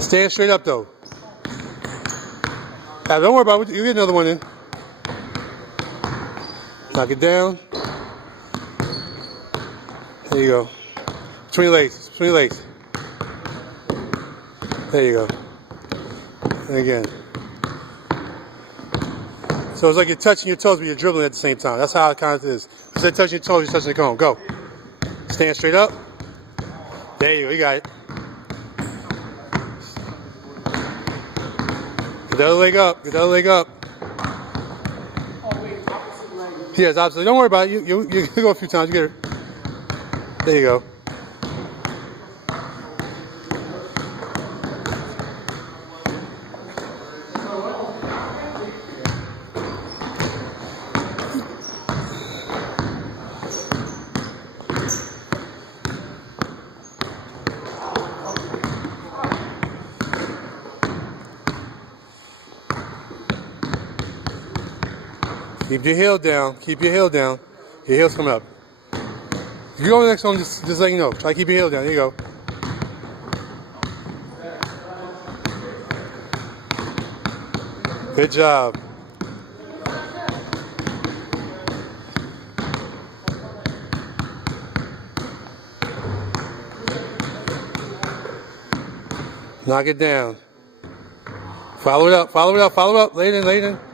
Stand straight up though. Now don't worry about it. You get another one in. Knock it down. There you go. Between your legs. Between your legs. There you go. And again. So it's like you're touching your toes, but you're dribbling at the same time. That's how it kind of is. Instead of touching your toes, you're touching the cone. Go. Stand straight up. There you go. You got it. Get the other leg up. Get the other leg up. Yes, absolutely. Don't worry about it. You go a few times. You get it. There you go. Keep your heel down. Keep your heel down. Your heel's coming up. If you go to the next one, just let you know. Try to keep your heel down. There you go. Good job. Knock it down. Follow it up. Follow it up. Follow it up. Lay it in. Lay it in.